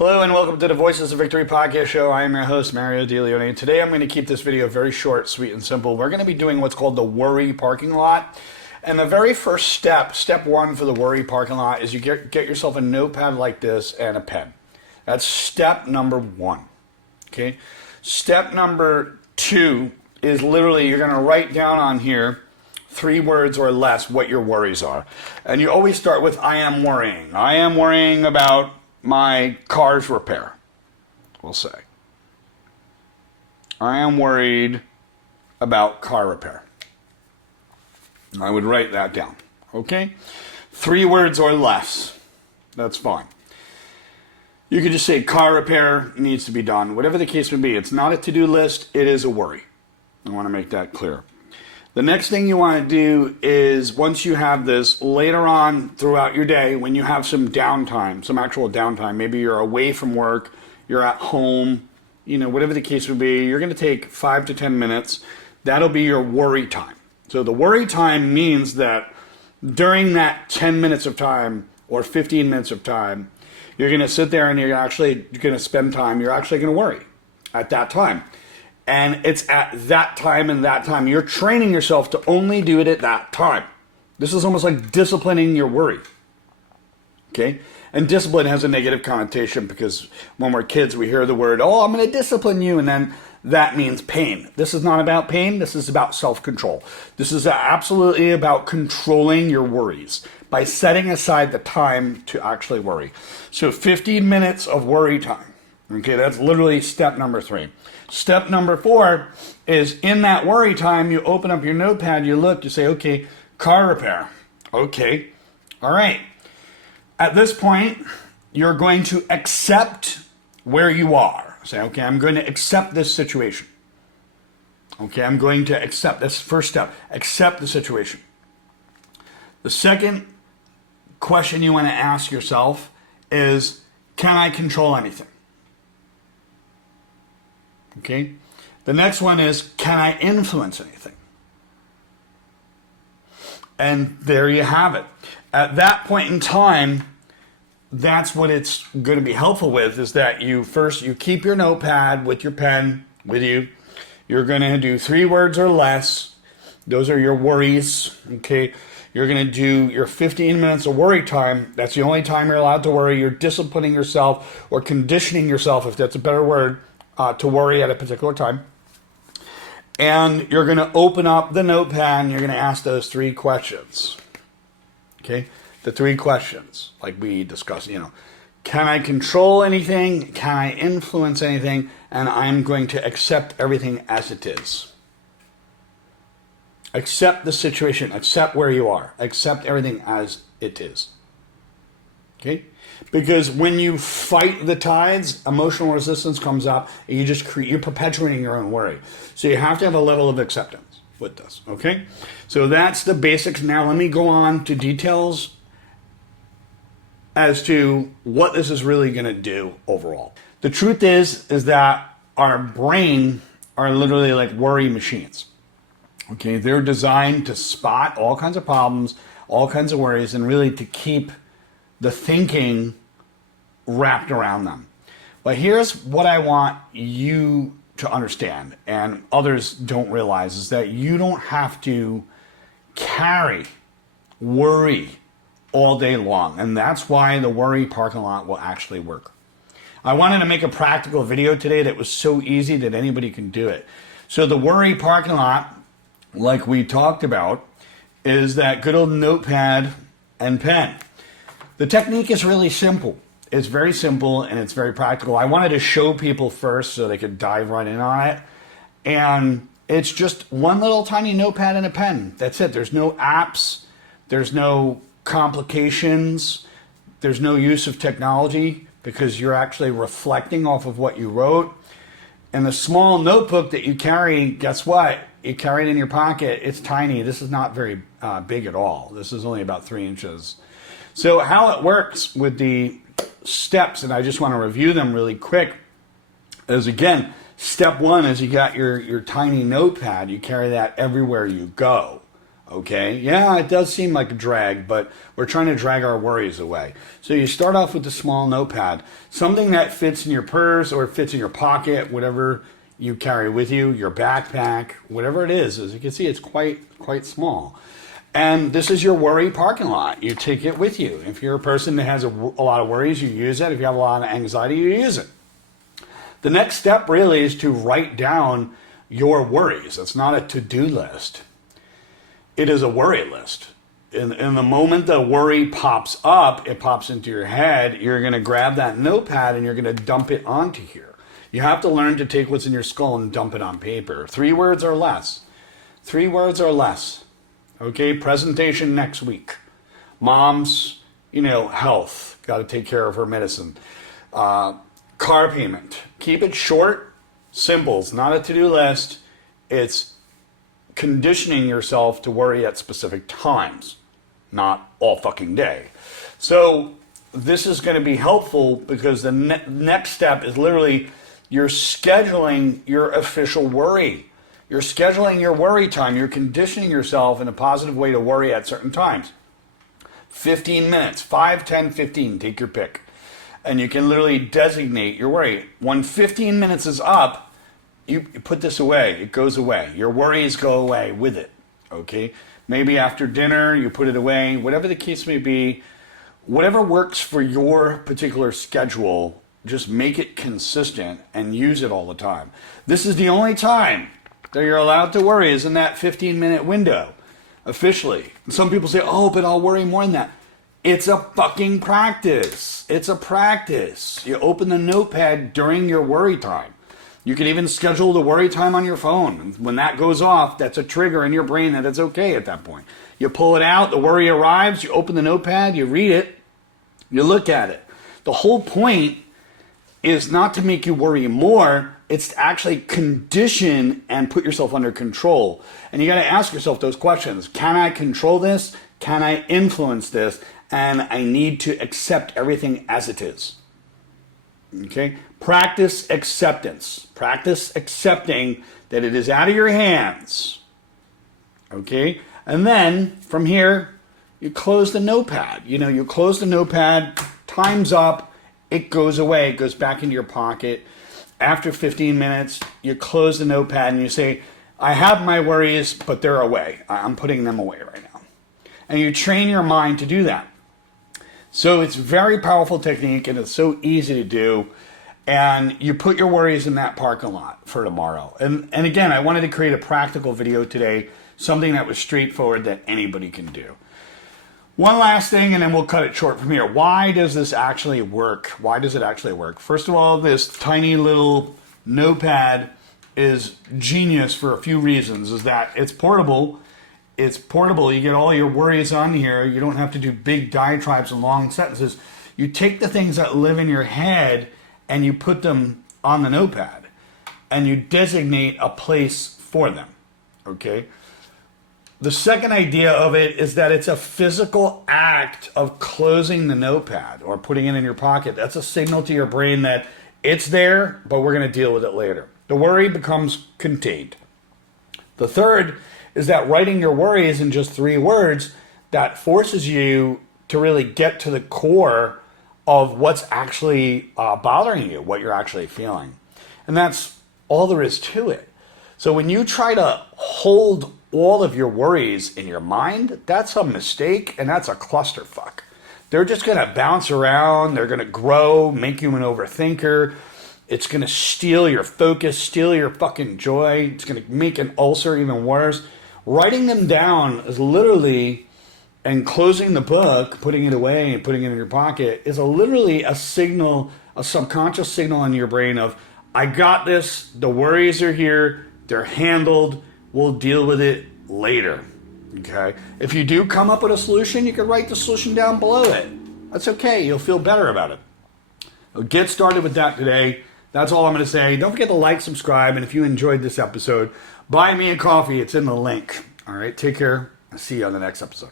Hello and welcome to the Voices of Victory podcast show. I am your host, Mario DeLeone. Today I'm going to keep this video very short, sweet, and simple. We're going to be doing what's called the worry parking lot. And the very first step one for the worry parking lot is you get yourself a notepad like this and a pen. That's step number one. Okay. Step number two is literally you're going to write down on here 3 words or less what your worries are. And you always start with I am worrying. I am worrying about my car's repair, we'll say. I am worried about car repair. I would write that down, okay? 3 words or less, that's fine. You could just say car repair needs to be done, whatever the case may be. It's not a to-do list, it is a worry. I want to make that clear. The next thing you want to do is, once you have this, later on throughout your day, when you have some downtime, some actual downtime, maybe you're away from work, you're at home, whatever the case would be, you're going to take 5 to 10 minutes. That'll be your worry time. So the worry time means that during that 10 minutes of time or 15 minutes of time, you're going to sit there and you're going to spend time, you're actually going to worry at that time. And it's at that time and that time. You're training yourself to only do it at that time. This is almost like disciplining your worry. Okay? And discipline has a negative connotation because when we're kids, we hear the word, oh, I'm going to discipline you. And then that means pain. This is not about pain. This is about self-control. This is absolutely about controlling your worries by setting aside the time to actually worry. So 15 minutes of worry time. Okay, that's literally step number 3. Step number 4 is in that worry time, you open up your notepad, you look, you say, okay, car repair. Okay, all right. At this point, you're going to accept where you are. Say, okay, I'm going to accept this situation. Okay, I'm going to accept this first step, accept the situation. The second question you want to ask yourself is, can I control anything? Okay. The next one is, can I influence anything? And there you have it. At that point in time, that's what it's going to be helpful with, is that you keep your notepad with your pen with you. You're going to do 3 words or less. Those are your worries. Okay. You're going to do your 15 minutes of worry time. That's the only time you're allowed to worry. You're disciplining yourself or conditioning yourself, if that's a better word, to worry at a particular time. And you're going to open up the notepad and you're going to ask those 3 questions. Okay? The 3 questions, like we discussed, can I control anything? Can I influence anything? And I'm going to accept everything as it is. Accept the situation. Accept where you are. Accept everything as it is. Okay? Because when you fight the tides, emotional resistance comes up, and you're perpetuating your own worry. So you have to have a level of acceptance with this, okay? So that's the basics. Now let me go on to details as to what this is really going to do overall. The truth is that our brain are literally like worry machines. Okay, they're designed to spot all kinds of problems, all kinds of worries, and really to keep the thinking wrapped around them. But here's what I want you to understand, and others don't realize, is that you don't have to carry worry all day long. And that's why the worry parking lot will actually work. I wanted to make a practical video today that was so easy that anybody can do it. So the worry parking lot, like we talked about, is that good old notepad and pen. The technique is really simple. It's very simple and it's very practical. I wanted to show people first so they could dive right in on it. And it's just one little tiny notepad and a pen. That's it. There's no apps. There's no complications. There's no use of technology because you're actually reflecting off of what you wrote. And the small notebook that you carry, guess what? You carry it in your pocket. It's tiny. This is not very big at all. This is only about 3 inches. So how it works with the steps, and I just want to review them really quick, is again, step 1 is you got your tiny notepad. You carry that everywhere you go. Okay, yeah, it does seem like a drag, but we're trying to drag our worries away. So you start off with a small notepad, something that fits in your purse or fits in your pocket, whatever you carry with you, your backpack, whatever it is. As you can see, it's quite small. And this is your worry parking lot. You take it with you. If you're a person that has a lot of worries, you use it. If you have a lot of anxiety, you use it. The next step really is to write down your worries. It's not a to-do list. It is a worry list. In the moment the worry pops up, it pops into your head, you're going to grab that notepad and you're going to dump it onto here. You have to learn to take what's in your skull and dump it on paper. 3 words or less. 3 words or less. Okay, presentation next week. Mom's, health. Got to take care of her medicine. Car payment. Keep it short, simple. It's not a to-do list. It's conditioning yourself to worry at specific times, not all fucking day. So this is going to be helpful because the next step is literally you're scheduling your official worry. You're scheduling your worry time. You're conditioning yourself in a positive way to worry at certain times. 15 minutes, 5, 10, 15, take your pick. And you can literally designate your worry. When 15 minutes is up, you put this away. It goes away. Your worries go away with it. Okay? Maybe after dinner, you put it away. Whatever the case may be, whatever works for your particular schedule, just make it consistent and use it all the time. This is the only time that you're allowed to worry is in that 15-minute window, officially. And some people say, oh, but I'll worry more than that. It's a fucking practice. It's a practice. You open the notepad during your worry time. You can even schedule the worry time on your phone. When that goes off, that's a trigger in your brain that it's okay at that point. You pull it out, the worry arrives, you open the notepad, you read it, you look at it. The whole point is not to make you worry more, it's to actually condition and put yourself under control. And you got to ask yourself those questions. Can I control this? Can I influence this? And I need to accept everything as it is. Okay? Practice acceptance. Practice accepting that it is out of your hands. Okay? And then from here, you close the notepad. You close the notepad, time's up, it goes away, it goes back into your pocket. After 15 minutes, you close the notepad and you say, I have my worries, but they're away. I'm putting them away right now. And you train your mind to do that. So it's a very powerful technique and it's so easy to do. And you put your worries in that parking lot for tomorrow. And again, I wanted to create a practical video today, something that was straightforward that anybody can do. One last thing, and then we'll cut it short from here. Why does this actually work? Why does it actually work? First of all, this tiny little notepad is genius for a few reasons. Is that it's portable. It's portable. You get all your worries on here. You don't have to do big diatribes and long sentences. You take the things that live in your head and you put them on the notepad. And you designate a place for them. Okay? The second idea of it is that it's a physical act of closing the notepad or putting it in your pocket. That's a signal to your brain that it's there, but we're going to deal with it later. The worry becomes contained. The third is that writing your worries in just 3 words, that forces you to really get to the core of what's actually bothering you, what you're actually feeling. And that's all there is to it. So when you try to hold all of your worries in your mind, that's a mistake and that's a clusterfuck. They're just going to bounce around. They're going to grow, make you an overthinker. It's going to steal your focus, steal your fucking joy. It's going to make an ulcer even worse. Writing them down is literally, and closing the book, putting it away and putting it in your pocket, is literally a signal, a subconscious signal in your brain of, I got this, the worries are here, they're handled, we'll deal with it later. Okay? If you do come up with a solution, you can write the solution down below it. That's okay, you'll feel better about it. So get started with that today. That's all I'm going to say. Don't forget to like, subscribe, and if you enjoyed this episode, buy me a coffee. It's in the link. All right, take care. I'll see you on the next episode.